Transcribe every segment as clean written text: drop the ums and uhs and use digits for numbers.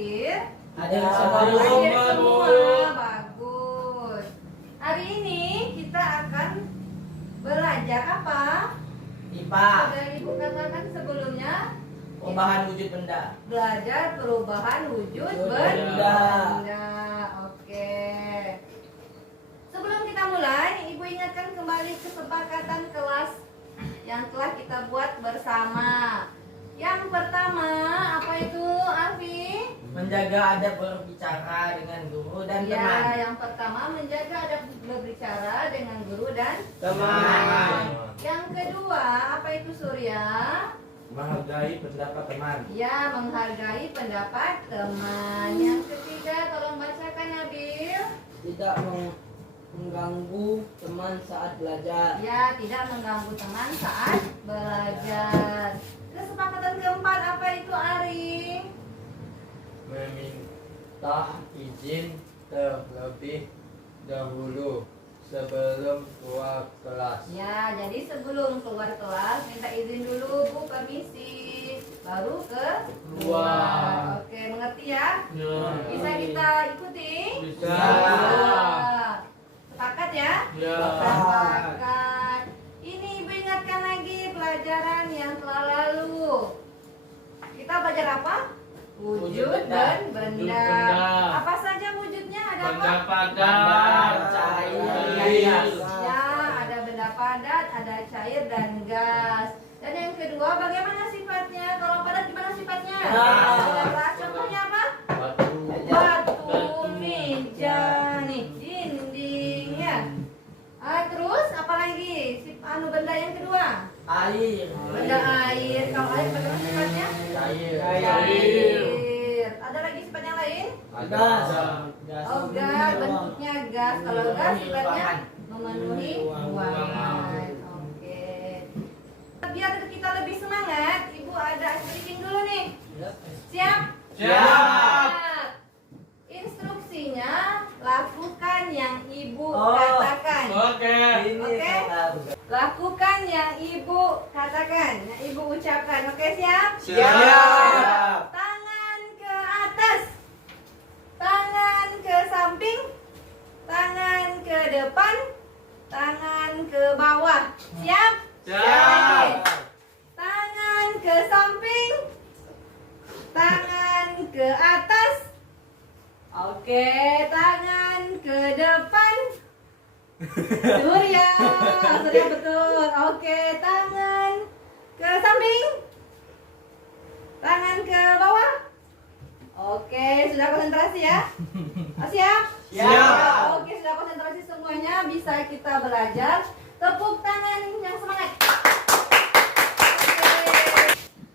hadir? Ada Hadir semua, Bu. semua. Bagus. Hari ini kita akan belajar apa? IPA. Sudah Ibu katakan sebelumnya. Perubahan wujud benda. Belajar perubahan wujud Benda. benda. Oke. Sebelum kita mulai, Ibu ingatkan kembali kesepakatan kelas yang telah kita buat bersama. Yang pertama, apa itu, Alfi? Menjaga adab berbicara dengan guru dan Ya, teman. yang pertama menjaga adab berbicara dengan guru dan Teman. Yang kedua, apa itu, Surya? Menghargai pendapat teman. Ya, menghargai pendapat teman. Yang ketiga, tolong bacakan, Nabil. Tidak mengganggu teman saat belajar. Ya, tidak mengganggu teman saat belajar. Kesepakatan keempat, apa itu, Ari? Meminta izin terlebih dahulu sebelum keluar kelas. Ya, jadi sebelum keluar kelas minta izin dulu, Bu, permisi. Baru keluar. Oke, mengerti ya? Bisa kita ikuti? Bisa. Sepakat ya? Ya. Sepakat. Ini Ibu ingatkan lagi pelajaran yang telah lalu. Kita belajar apa? Wujud Wujud benda. dan benda. Wujud benda. Apa saja wujudnya? Ada apa? Benda padat, cair. Ya, ada benda padat, ada cair dan gas. Dan yang kedua, bagaimana sifatnya? Kalau padat gimana sifatnya? Gas. Contohnya apa? batu, Batu, meja, nih, dinding ya. Terus apa lagi? Benda yang kedua? Air. Benda air. Kalau air bagaimana sifatnya? Cair. Cair. Ada lagi sifat yang lain? Gas. Oh, gas, bentuknya gas. Kalau gas sifatnya Ruangan. memenuhi ruangan. Oke. Biar kita lebih semangat, Ibu ada briefing dulu nih. Siap? Siap. Instruksinya lakukan yang Ibu Oh. katakan. Oke. Ini Oke. kata- Lakukan yang Ibu katakan, yang Ibu ucapkan. Oke, siap? Siap. Tangan ke atas. Tangan ke samping. Tangan ke depan. Tangan ke bawah. Siap? Siap. Tangan ke samping. Tangan ke atas. Oke, tangan ke depan. Surya, Surya betul. Oke, tangan ke samping. Tangan ke bawah. Oke, sudah konsentrasi ya? Siap? Siap. Oke, sudah konsentrasi semuanya. Bisa kita belajar. Tepuk tangan yang semangat.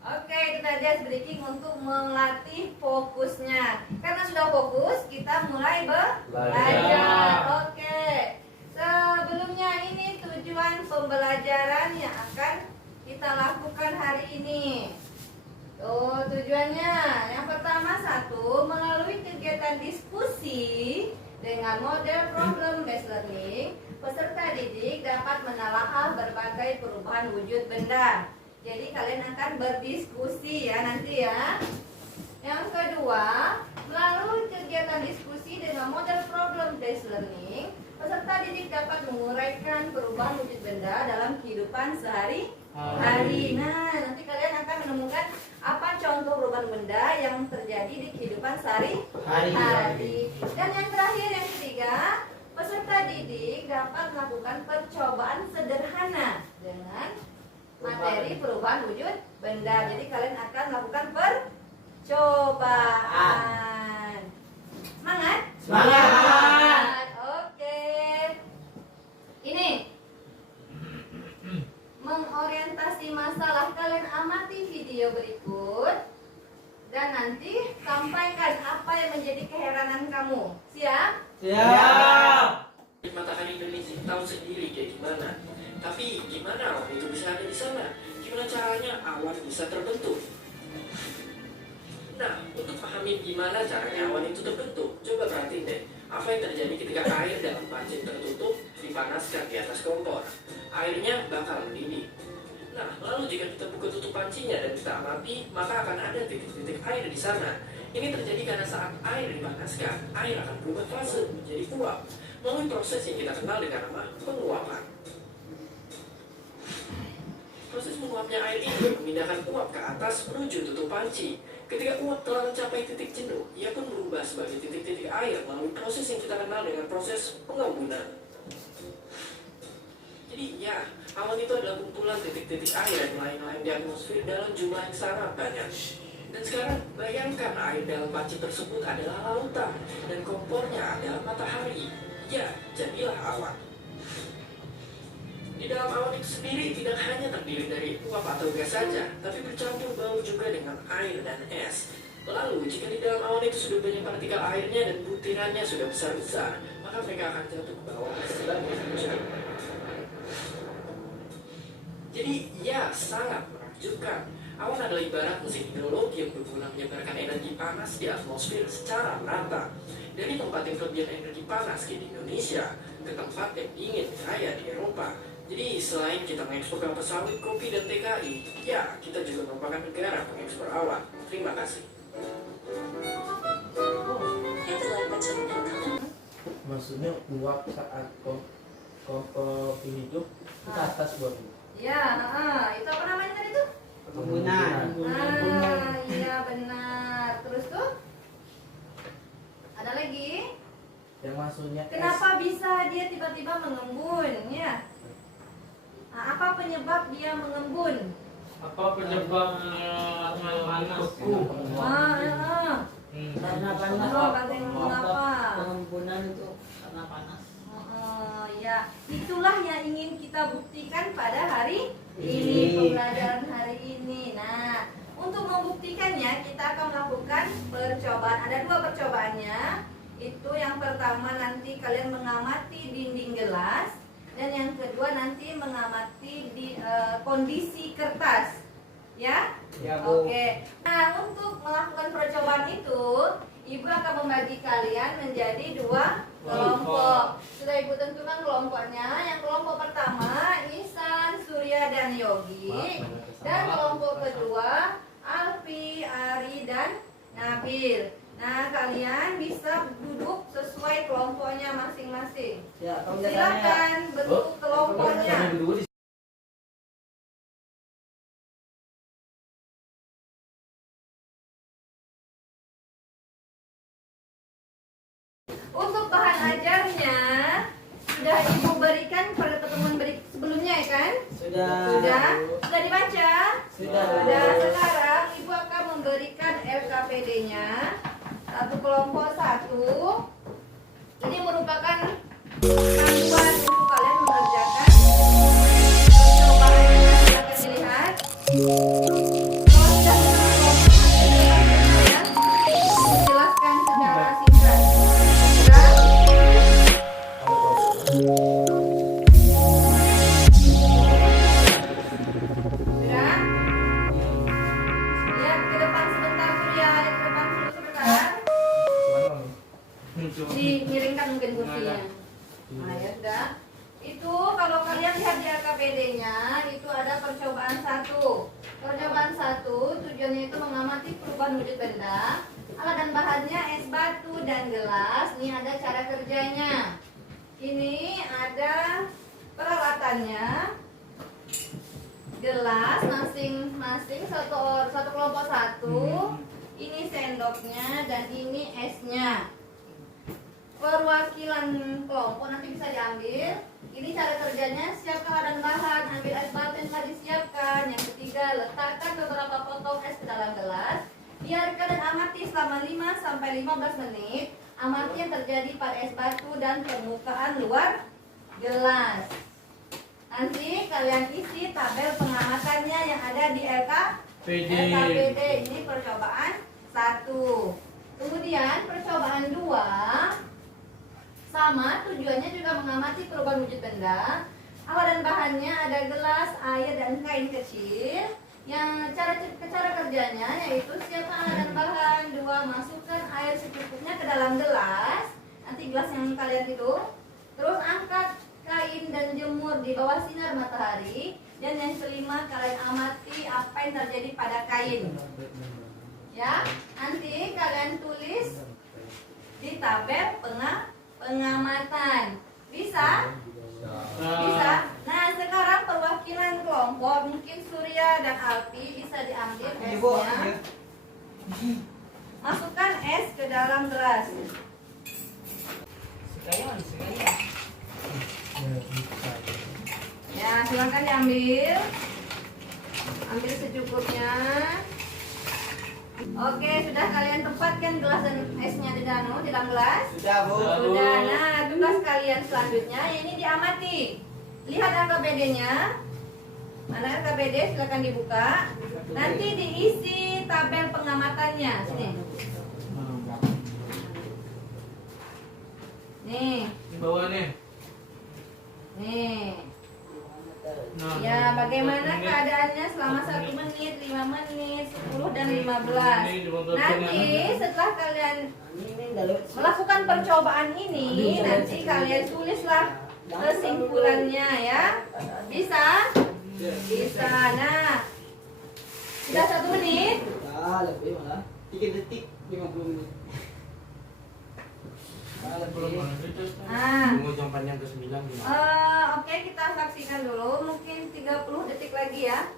Oke, itu tadi breaking untuk melatih fokusnya. Karena sudah fokus, kita mulai belajar. Oke. Sebelumnya ini tujuan pembelajaran yang akan kita lakukan hari ini. Tuh, tujuannya yang pertama, satu, melalui kegiatan diskusi dengan model problem based learning, peserta didik dapat menelaah berbagai perubahan wujud benda. Jadi kalian akan berdiskusi ya nanti ya. Yang kedua, melalui kegiatan diskusi dengan model problem based learning, peserta didik dapat menguraikan perubahan wujud benda dalam kehidupan sehari-hari. Nah, nanti kalian akan menemukan apa contoh perubahan benda yang terjadi di kehidupan sehari-hari. Dan yang terakhir, yang ketiga, peserta didik dapat melakukan percobaan sederhana dengan materi perubahan wujud benda. Jadi kalian akan melakukan percobaan. Semangat? Semangat. Oke. Ini mengorientasi masalah, kalian amati video berikut dan nanti sampaikan apa yang menjadi keheranan kamu. Siap? Siap. Matahari Indonesia tahu sendiri kayak gimana. Tapi gimana awan itu bisa ada di sana? Gimana caranya awan bisa terbentuk? Nah, untuk pahami gimana caranya awan itu terbentuk, coba perhatiin deh. Apa yang terjadi ketika air dalam panci tertutup dipanaskan di atas kompor? Airnya bakal mendidih. Nah, lalu jika kita buka tutup pancinya dan kita amati, maka akan ada titik-titik air di sana Ini terjadi karena saat air dipanaskan, air akan berubah fase menjadi uap melalui proses yang kita kenal dengan nama penguapan. Proses menguapnya air ini memindahkan uap ke atas menuju tutup panci. Ketika uap telah mencapai titik jenuh, ia pun berubah sebagai titik-titik air melalui proses yang kita kenal dengan proses pengembunan. Jadi ya, awan itu adalah kumpulan titik-titik air yang lain-lain di atmosfer dalam jumlah yang sangat banyak. Dan sekarang bayangkan air dalam panci tersebut adalah lautan dan kompornya adalah matahari. Ya, jadilah awan. Di dalam awan itu sendiri tidak hanya terdiri dari uap atau gas saja, tapi bercampur bau juga dengan air dan es. Lalu, jika di dalam awan itu sudah banyak partikel airnya dan butirannya sudah besar-besar, maka mereka akan jatuh ke bawah sebagai hujan. Jadi, ya, sangat menakjubkan. Awan adalah ibarat mesin hidrologi yang berguna menyebarkan energi panas di atmosfer secara merata. Dari tempat yang kelebihan energi panas di Indonesia ke tempat yang dingin kaya di Eropa. Jadi selain kita mengekspor kelapa sawit, kopi, dan TKI, ya kita juga merupakan negara pengekspor awan. Terima kasih. Maksudnya uap saat kompor ini tuh ke atas buat Ya, itu apa namanya tadi tuh? pengguna. Iya benar. Terus tuh ada lagi? Yang maksudnya Kenapa bisa dia tiba-tiba mengembun? Ya. Nah, apa penyebab dia mengembun? Apa penyebabnya beku? Karena panas. Oh, banting mengapa? Pengembunan itu karena panas. Ya, itulah yang ingin kita buktikan pada hari ini, pembelajaran hari ini. Nah, untuk membuktikannya kita akan melakukan percobaan. Ada dua percobaannya. Itu yang pertama nanti kalian mengamati dinding gelas, dan yang kedua nanti mengamati di kondisi kertas. Ya? Ya, Bu. Oke. Nah, untuk melakukan percobaan itu, Ibu akan membagi kalian menjadi dua kelompok. Sudah Ibu tentukan kelompoknya. Yang kelompok pertama Ihsan, Surya, dan Yogi. Dan kelompok kedua Alfi, Ari, dan Nabil. Nah, kalian bisa duduk sesuai kelompoknya masing-masing. Ya, Silakan bentuk kelompoknya. Untuk bahan ajarnya sudah Ibu berikan pada pertemuan sebelumnya ya kan? Sudah dibaca? Sudah. Sekarang Ibu akan memberikan LKPD-nya satu kelompok satu. Ini merupakan panduan untuk kalian mengerjakan percobaan yang akan dilihat. Kalau sudah jelaskan secara singkat. Sudah? Lihat ke depan sebentar Surya, lihat ke depan dulu sebentar. Dimiringkan mungkin kursinya. Nah ya sudah. Itu kalau kalian lihat di LKPD-nya itu ada percobaan satu. Percobaan satu tujuannya itu mengamati perubahan wujud benda. Alat dan bahannya es batu dan gelas. Ini ada cara kerjanya. Ini ada peralatannya. Gelas masing-masing satu kelompok satu. Ini sendoknya dan ini esnya. Perwakilan kelompok nanti bisa diambil. Ini cara kerjanya, siapkan alat dan bahan, ambil es batu yang telah disiapkan. Yang ketiga, letakkan beberapa potong es ke dalam gelas. Biarkan dan amati selama 5-15 menit. Amati yang terjadi pada es batu dan permukaan luar gelas. Nanti kalian isi tabel pengamatannya yang ada di LKPD. Ini percobaan 1. Kemudian percobaan 2 sama, tujuannya juga mengamati perubahan wujud benda. Alat dan bahannya ada gelas, air, dan kain kecil. Yang cara kerjanya yaitu siapkan alat dan bahan. 2, masukkan air secukupnya ke dalam gelas. Nanti gelas yang kalian itu. Terus angkat kain dan jemur di bawah sinar matahari. Dan yang kelima, kalian amati apa yang terjadi pada kain. Ya, nanti kalian tulis di tabel pengamatan. Bisa? Bisa. Nah, sekarang perwakilan kelompok mungkin Surya dan Alfi bisa diambil esnya. Masukkan es ke dalam gelas. Ya, silakan diambil. Ambil secukupnya. Oke, sudah kalian tempatkan gelas dan esnya di dalam gelas? Sudah, Bu. Sudah. Nah, tugas kalian selanjutnya ini diamati. Lihat RKPD-nya. Mana RKPD? Silakan dibuka. Nanti diisi tabel pengamatannya. Sini. Nih. Di bawah nih. Nih. Nah, Ya, bagaimana menit. keadaannya selama 1 menit, 5 menit, 10 dan 15. Nanti setelah kalian melakukan percobaan ini, nanti kalian tulislah kesimpulannya ya. Bisa? Bisa. Nah, sudah 1 menit. Lebih malah 3 detik 50 menit. Ah. Tunggu jam panjang ke 9 gimana? Oke, kita saksikan dulu. Mungkin 30 detik lagi ya.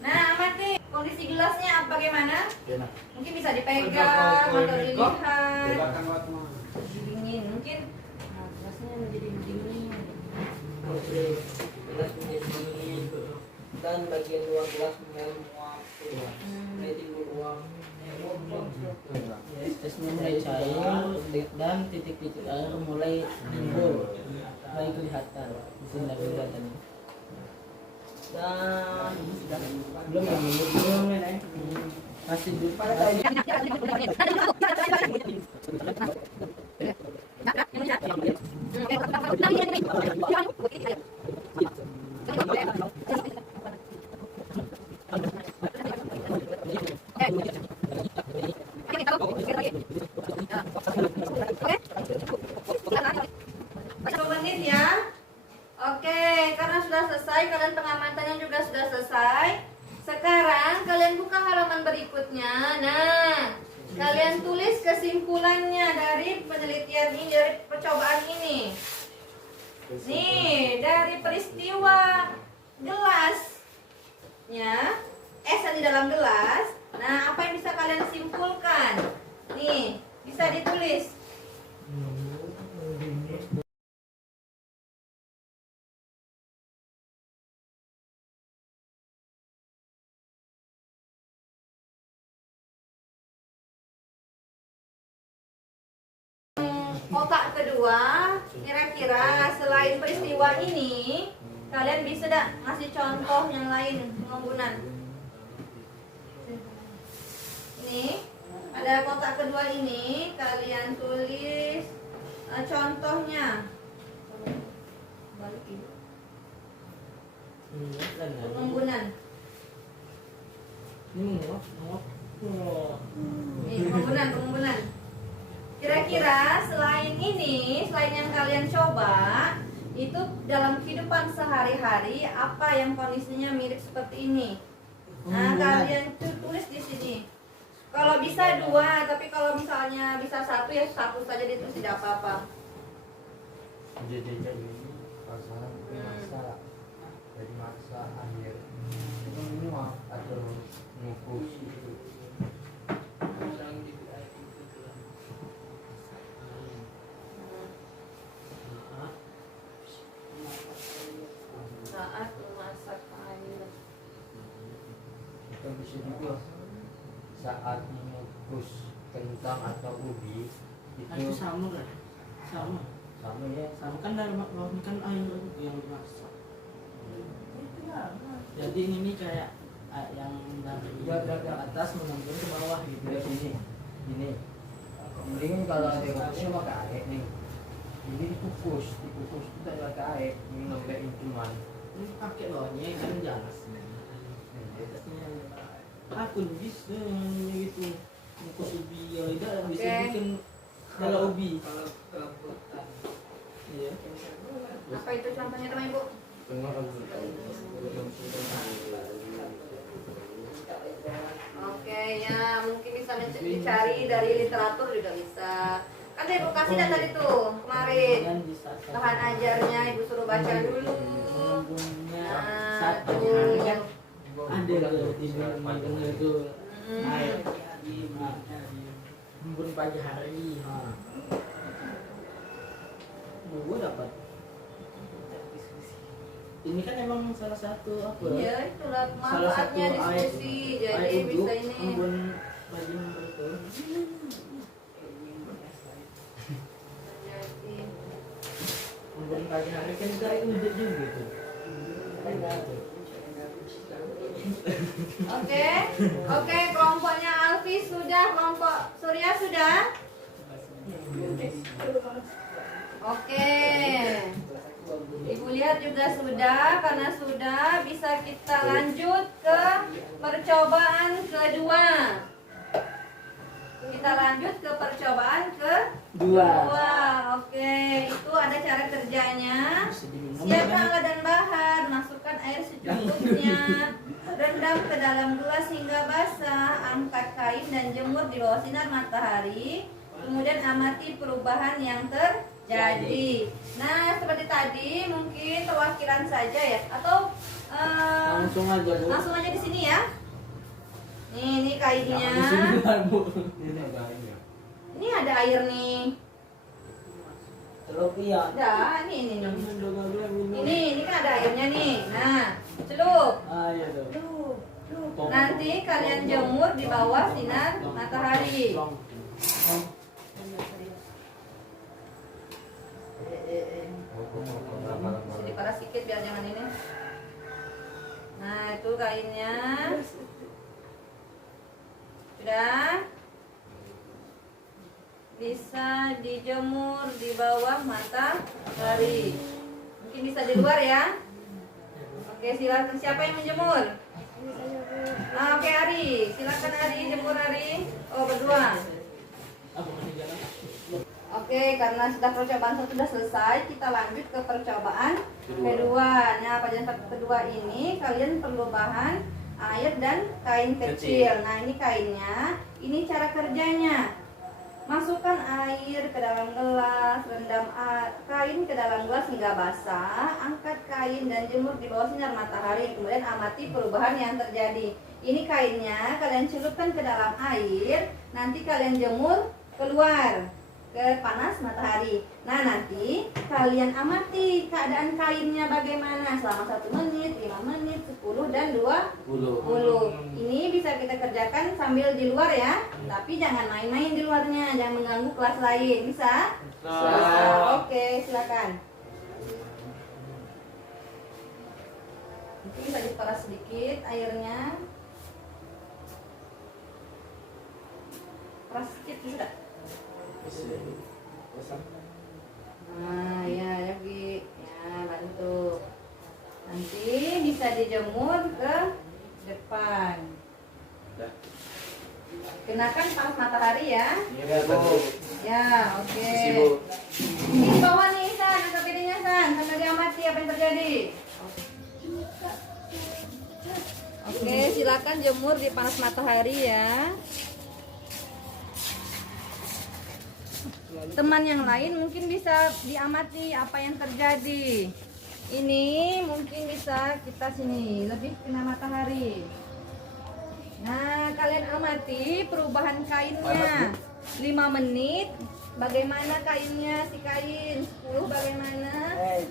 Nah, amati kondisi gelasnya apa bagaimana? Mungkin bisa dipegang atau dilihat. Dingin mungkin. Nah, gelasnya menjadi dingin. Gelas menjadi dingin dan bagian luar gelas mulai menguap, mulai timbul uap. Esnya mulai cair dan titik-titik air mulai timbul, mulai kelihatan. Di sini lagi kelihatan. Dan ini sudah belum yang ini belum nih, masih dulu. Menit ya. Oke, karena sudah selesai, kalian pengamatannya juga sudah selesai. Sekarang kalian buka halaman berikutnya. Nah, kalian tulis kesimpulannya dari penelitian ini, dari percobaan ini. Nih, dari peristiwa gelasnya, es di dalam gelas. Nah, apa yang bisa kalian simpulkan? Nih, bisa ditulis. Kotak kedua, kira-kira selain peristiwa ini, kalian bisa tidak ngasih contoh yang lain penggunaan? Ini ada kotak kedua ini, kalian tulis contohnya. Penggunaan. Ini penggunaan. Kira-kira selain ini, selain yang kalian coba, itu dalam kehidupan sehari-hari apa yang kondisinya mirip seperti ini? Nah, kalian tulis di sini. Kalau bisa 2, tapi kalau misalnya bisa 1 ya 1 saja ditulis, tidak apa-apa. Jadi pasangan masa dari masa akhir menguap atau mengukus itu. Saat memasak air. Itu bisa juga saat mengukus kentang atau ubi itu sama kan? Sama. sama ya. Sama kan dari kan air yang dimasak. Jadi ini kayak yang dari atas menembus ke bawah gitu ya sini. Ini mendingan kalau ada yang kukusnya pakai air nih. Ini dikukus itu tak pakai air, ini ngambil cuman. Ini pakai bawahnya kan jelas. Atasnya aku bisa gitu. Kukus ubi yang tidak bisa Oke. bikin kalau ubi. Kalau kebutan. Iya. Apa itu contohnya teman ibu? Oke ya, mungkin bisa dicari dari literatur juga bisa. Kan ibu kasih data itu kemarin. Kemudian disatukan. Bahan ajarnya ibu suruh baca dulu. Mengembungnya Nah, satu tuh. hari kan ada tuh di dalam itu air. Nah, embun pagi hari. Gue dapat. Ini kan emang salah satu apa? Iya, itulah Salah satu manfaatnya diskusi. Jadi bisa ini. embun pagi itu. Jadi, Embun pagi hari kan dari udah juga tuh. Oke, oke, kelompoknya Alfi sudah, kelompok Surya sudah. Oke, Ibu lihat juga sudah, karena sudah bisa kita lanjut ke percobaan kedua. Kita lanjut ke percobaan kedua. Oke, itu ada cara kerjanya. Siapkan alat dan bahan, masukkan air secukupnya. Rendam ke dalam gelas hingga basah. Angkat kain dan jemur di bawah sinar matahari. Kemudian amati perubahan yang terjadi. Nah, seperti tadi mungkin perwakilan saja ya, atau Langsung aja Bu. langsung aja di sini ya. Nih, ini kainnya. Di sini kan, Bu. Ini ada airnya. Ini ada air nih. Celup iya. Ada, ini. Ini Ini kan ada airnya nih. Nah, celup. Ah iya tuh. Nanti kalian jemur di bawah sinar matahari. Sini paras sedikit biar jangan ini. Nah, itu kainnya. Sudah. Bisa dijemur di bawah matahari. Mungkin bisa di luar ya. Oke, silakan, siapa yang menjemur? Ah, oke, Ari, silakan Ari, jemur Ari. Oh, berdua. Oke, karena sudah percobaan satu sudah selesai, kita lanjut ke percobaan kedua. Nah, percobaan kedua ini kalian perlu bahan air dan kain kecil. Nah, ini kainnya. Ini cara kerjanya. Masukkan air ke dalam gelas, rendam kain ke dalam gelas hingga basah. Angkat kain dan jemur di bawah sinar matahari. Kemudian amati perubahan yang terjadi. Ini kainnya kalian celupkan ke dalam air. Nanti kalian jemur keluar ke panas matahari. Nah, nanti kalian amati keadaan kainnya bagaimana selama 1 menit, 5 menit, 10 dan 20. Ini bisa kita kerjakan sambil di luar ya. Tapi jangan main-main di luarnya, jangan mengganggu kelas lain. Bisa? Bisa. Oke, silakan. Mungkin bisa diperas sedikit airnya. Peras sedikit bisa? Nah, ya, lagi. Ya, bantu. Nanti bisa dijemur ke depan. Kenakan panas matahari ya. Ya, oke. Ini di bawah nih, San. Angkat piringnya, San. Sambil diamati apa yang terjadi. Oke, silakan jemur di panas matahari ya. Teman yang lain mungkin bisa diamati apa yang terjadi. Ini mungkin bisa kita sini lebih kena matahari. Nah, kalian amati perubahan kainnya. 5 menit bagaimana kainnya, si kain 10 bagaimana,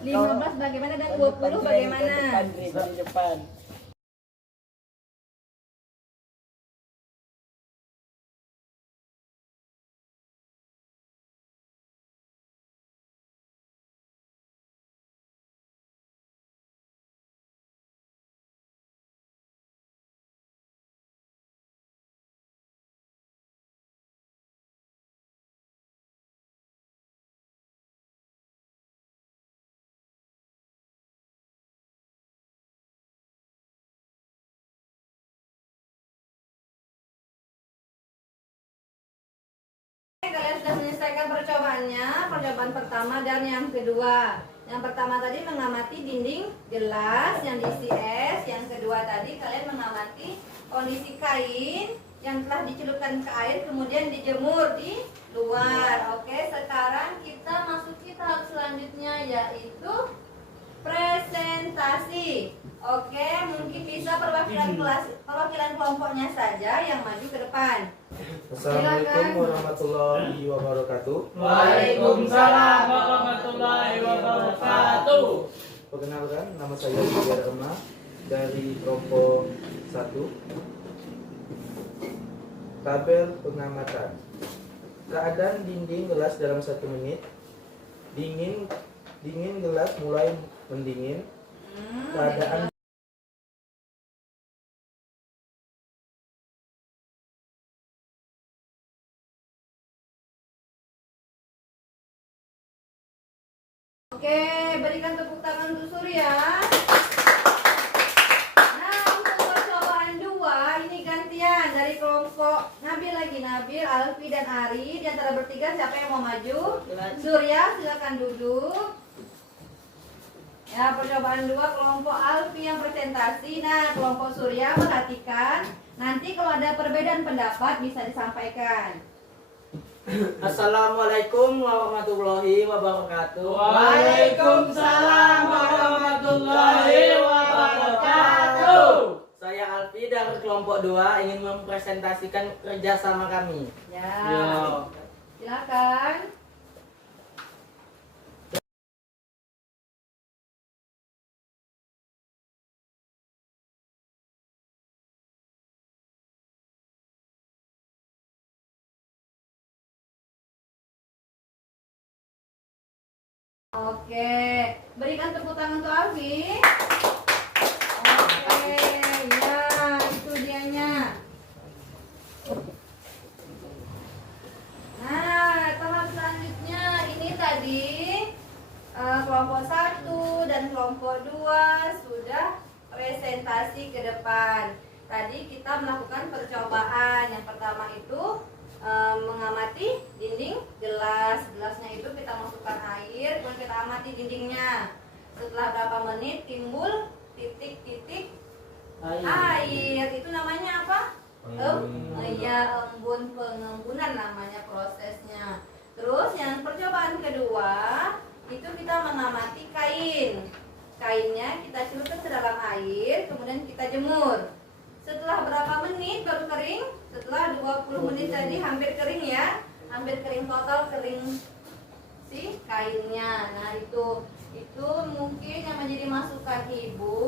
15 bagaimana, dan 20 bagaimana. Di depan. menyelesaikan percobaannya, percobaan pertama dan yang kedua. Yang pertama tadi mengamati dinding gelas yang diisi es. Yang kedua tadi kalian mengamati kondisi kain yang telah dicelupkan ke air kemudian dijemur di luar. Oke, sekarang kita masuki tahap selanjutnya yaitu presentasi. Oke, mungkin bisa perwakilan kelompoknya saja yang maju ke depan. Assalamualaikum warahmatullahi wabarakatuh. Waalaikumsalam warahmatullahi wabarakatuh. Perkenalkan, nama saya Widya Rema dari kelompok 1. Tabel pengamatan. Keadaan dinding gelas dalam 1 menit. Dingin gelas mulai mendingin. Keadaan Oke, berikan tepuk tangan untuk Surya. Nah, untuk percobaan 2 ini gantian dari kelompok Nabil lagi. Nabil, Alfi dan Ari. Di antara bertiga siapa yang mau maju? Surya, silakan duduk. Ya, percobaan 2 kelompok Alfi yang presentasi. Nah, kelompok Surya perhatikan. Nanti kalau ada perbedaan pendapat bisa disampaikan. Assalamualaikum warahmatullahi wabarakatuh. Waalaikumsalam warahmatullahi wabarakatuh. Saya Alfi dari kelompok 2 ingin mempresentasikan kerjasama kami. Ya, silakan. Oke, berikan tepuk tangan untuk Alfi. Oke, ya itu dianya. Nah, tahap selanjutnya ini tadi kelompok 1 dan kelompok 2 sudah presentasi ke depan. Tadi kita melakukan percobaan. Yang pertama itu mengamati dinding gelasnya itu kita masukkan air, kemudian kita amati dindingnya. Setelah berapa menit timbul titik-titik air. Itu namanya apa? Embun, pengembunan namanya prosesnya. Terus yang percobaan kedua itu kita mengamati kain. Kainnya kita celupkan ke dalam air, kemudian kita jemur. Setelah berapa menit baru kering? Setelah 20 menit tadi hampir kering ya. Hampir kering total, kering si kainnya. Nah, itu mungkin yang menjadi masukan Ibu.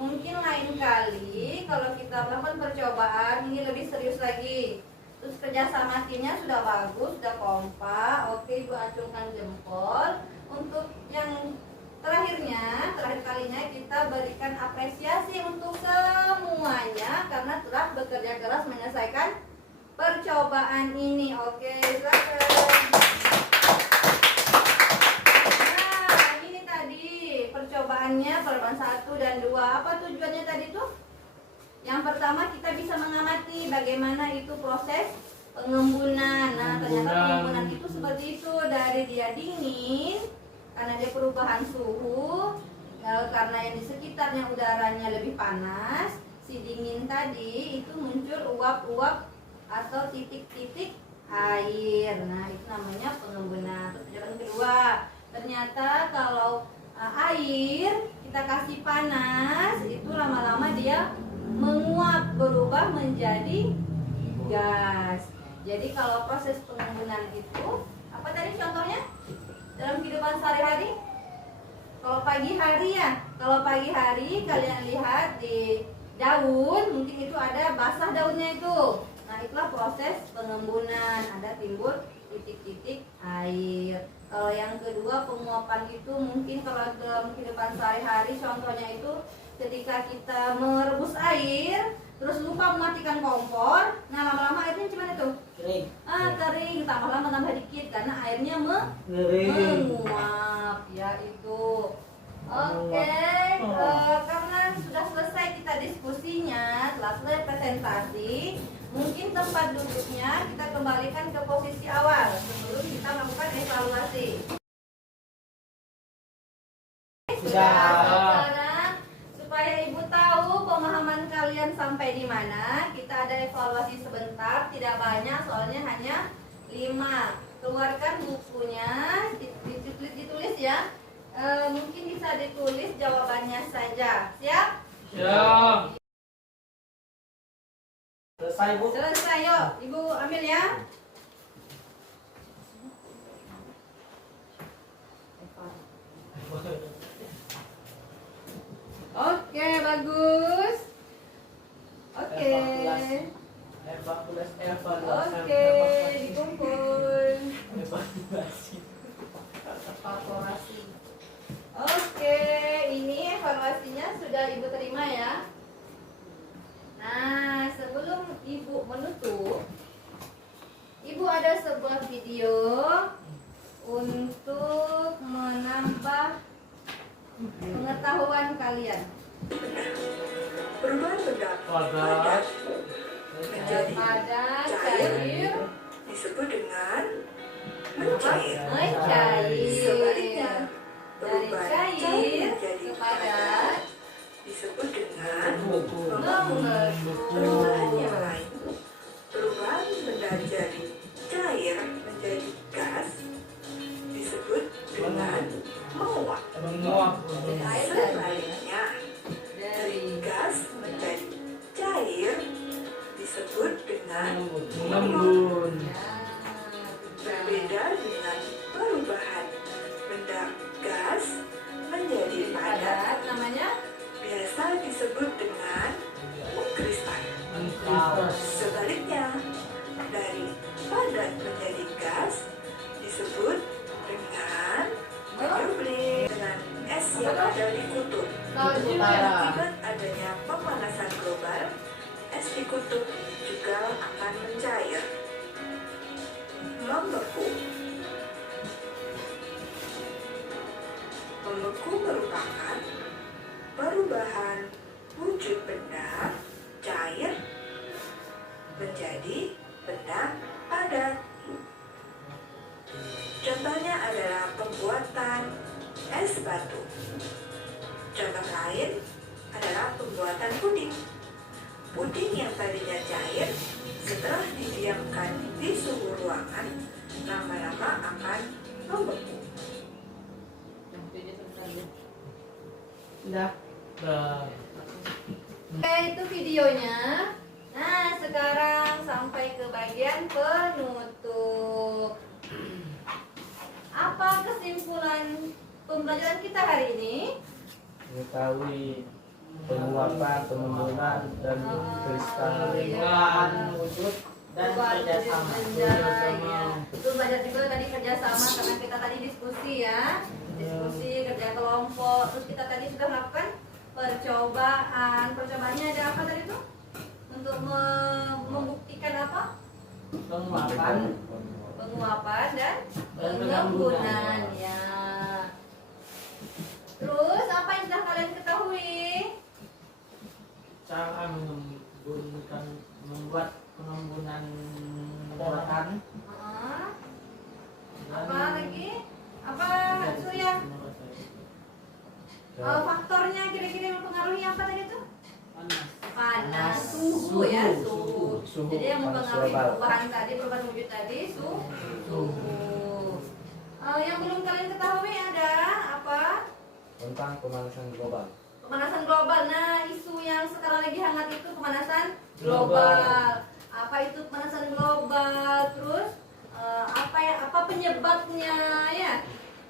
Mungkin lain kali kalau kita melakukan percobaan ini lebih serius lagi. Terus kerjasama timnya sudah bagus, sudah kompak. Oke, Ibu acungkan jempol. Untuk yang terakhir kalinya kita berikan apresiasi untuk semuanya karena telah bekerja keras menyelesaikan percobaan ini. Oke, silakan. Nah, ini tadi percobaannya percobaan 1 dan 2. Apa tujuannya tadi tuh? Yang pertama kita bisa mengamati bagaimana itu proses pengembunan. Nah, ternyata pengembunan itu seperti itu, dari dia dingin karena dia perubahan suhu, karena yang di sekitarnya udaranya lebih panas, si dingin tadi itu muncul uap-uap atau titik-titik air. Nah, itu namanya pengembunan. Perjalanan kedua, ternyata kalau air kita kasih panas itu lama-lama dia menguap, berubah menjadi gas. Jadi kalau proses pengembunan itu apa tadi contohnya? Dalam kehidupan sehari-hari, kalau pagi hari kalian lihat di daun, mungkin itu ada basah daunnya itu. Nah, itulah proses pengembunan, ada timbul titik-titik air. Kalau yang kedua penguapan itu mungkin kalau dalam kehidupan sehari-hari, contohnya itu ketika kita merebus air terus lupa mematikan kompor, nah lama-lama airnya gimana tuh? Kering. Kering, tambah lama tambah dikit karena airnya menguap, ya itu. Oke, karena sudah selesai kita diskusinya, telah selesai presentasi, mungkin tempat duduknya kita kembalikan ke posisi awal sebelum evaluasi. Sudah. Sekarang supaya ibu tahu pemahaman kalian sampai di mana, kita ada evaluasi sebentar, tidak banyak soalnya hanya 5. Keluarkan bukunya, ditulis ya. Mungkin bisa ditulis jawabannya saja. Siap? Siap. Selesai, Bu. Selesai, yuk. Ibu ambil ya. Oke, bagus. Oke. Oke, dikumpul. Evaluasi. Evaluasi. Oke, ini evaluasinya sudah ibu terima ya. Nah, sebelum ibu menutup, ibu ada sebuah video untuk menambah pengetahuan kalian. Perubahan benda Padat. menjadi Padat, cair cair, disebut dengan apa? mencair. Mencair. Sebaliknya, Dari perubahan cair menjadi ke padat disebut dengan membeku. perubahan yang lain. Perubahan benda dari cair menjadi gas disebut dengan menguap. Menguap. Air dari Sebaliknya, dari gas menjadi cair disebut dengan Mengembun. berbeda dengan perubahan benda gas menjadi padat padat namanya biasa disebut dengan mengkristal. Mengkristal. Sebaliknya, dari padat menjadi gas disebut dengan menyublim. Dengan es yang ada di kutub. salju ya. Akibat adanya pemanasan global, es di kutub juga akan mencair. Membeku. Membeku merupakan perubahan wujud benda cair menjadi benda padat. Contohnya adalah pembuatan es batu. Contoh lain adalah pembuatan puding. Puding yang tadinya cair setelah didiamkan di suhu ruangan lama-lama akan membeku. Sudah. Dah. Oke, itu videonya. Nah, sekarang sampai ke bagian penutup. Apa kesimpulan pembelajaran kita hari ini? Mengetahui penguapan, pembangunan, dan kristal. Perubahan wujud dan kerjasama. Ya. Itu belajar juga tadi kerjasama karena kita tadi diskusi ya, diskusi kerja kelompok. Terus kita tadi sudah melakukan percobaan. Percobaannya ada apa tadi tuh? Untuk membuktikan apa? Penguapan. Penguapan dan Dan pengembunan ya. Terus apa yang sudah kalian ketahui? Cara mengembunkan, membuat pengembunan pohon. Heeh. Dan Apa lagi? Apa Surya? Faktornya kira-kira yang mempengaruhi apa tadi tuh? Panas, suhu ya, suhu. Suhu, Jadi yang panas mempengaruhi global. perubahan tadi, perubahan wujud tadi, suhu. Yang belum kalian ketahui ada apa? Tentang pemanasan global. Pemanasan global. Nah, isu yang sekarang lagi hangat itu pemanasan Global. global. Apa itu pemanasan global? Terus apa penyebabnya ya?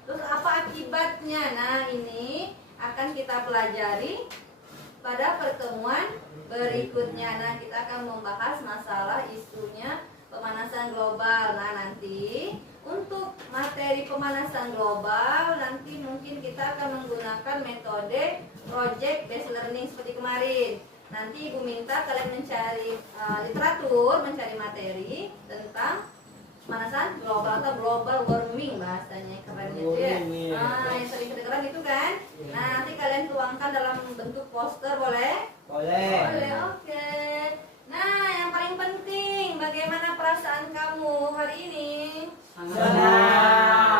Terus apa akibatnya? Nah, ini akan kita pelajari pada pertemuan berikutnya. Nah, kita akan membahas masalah isunya pemanasan global. Nah, nanti untuk materi pemanasan global nanti mungkin kita akan menggunakan metode project based learning seperti kemarin. Nanti Ibu minta kalian mencari literatur, mencari materi tentang pemanasan global atau global warming bahasanya, kerennya itu ya. Nah, yang sering kedengeran itu kan. Nah, nanti kalian tuangkan dalam bentuk poster boleh? boleh. Boleh, oke. Nah, yang paling penting bagaimana perasaan kamu hari ini? Senang.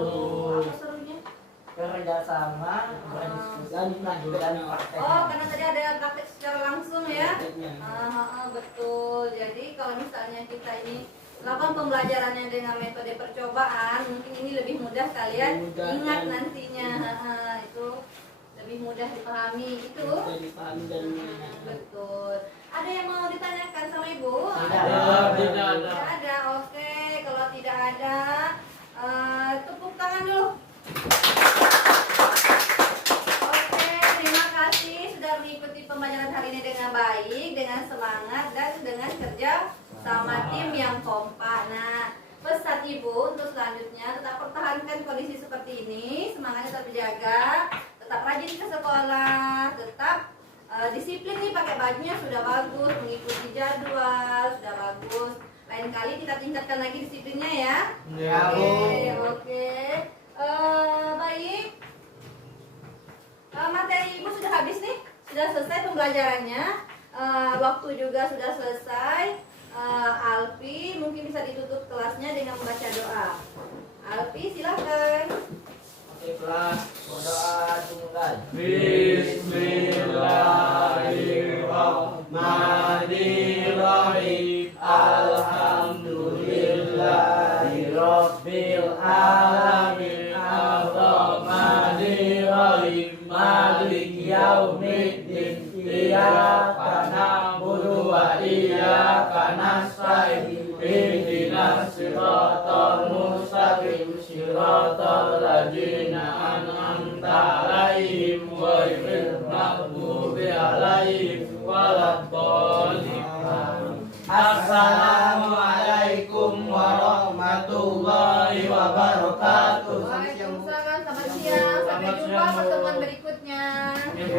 seru. Apa serunya? Kerjasama, berdiskusi, dan praktek. Oh, karena tadi ada praktek secara langsung ya. Prakteknya. Betul. Jadi kalau misalnya kita ini lakukan pembelajarannya dengan metode percobaan, mungkin ini lebih mudah kalian Mudah, ingat dan- nantinya. Itu lebih mudah dipahami itu. Bisa dipahami dan Betul. Ada yang mau ditanyakan sama Ibu? Tidak ada. Tidak ada. Tidak ada. Oke, kalau tidak ada, tepuk tangan dulu. Oke, terima kasih sudah mengikuti pembelajaran hari ini dengan baik, dengan semangat, dan dengan kerja sama tim yang kompak. Nah, pesan Ibu untuk selanjutnya tetap pertahankan kondisi seperti ini, semangatnya tetap dijaga, tetap rajin ke sekolah, tetap disiplin nih, pakai bajunya sudah bagus, mengikuti jadwal sudah bagus. Lain kali kita tingkatkan lagi disiplinnya ya. Ya, Oke. Baik. Materi Ibu sudah habis nih, sudah selesai pembelajarannya. Waktu juga sudah selesai. Alfi mungkin bisa ditutup kelasnya dengan membaca doa. Alfi silakan. Oke, kelas berdoa dimulai. Bismillahirrahmanirrahim. Alhamdulillahirabbil alamin. Arrahmanirrahim. Maliki yaumiddin. Iyyaka na'budu wa iyyaka nasta'in. Ihdinas siratal mustaqim. Siratal ladzina an'amta 'alaihim ghairil maghdubi 'alaihim waladdallin. Assalamualaikum warahmatullahi wabarakatuh. Waalaikumsalam, selamat siang. Sampai Selamat jumpa siang, Bu. pertemuan berikutnya. Ya, Bu.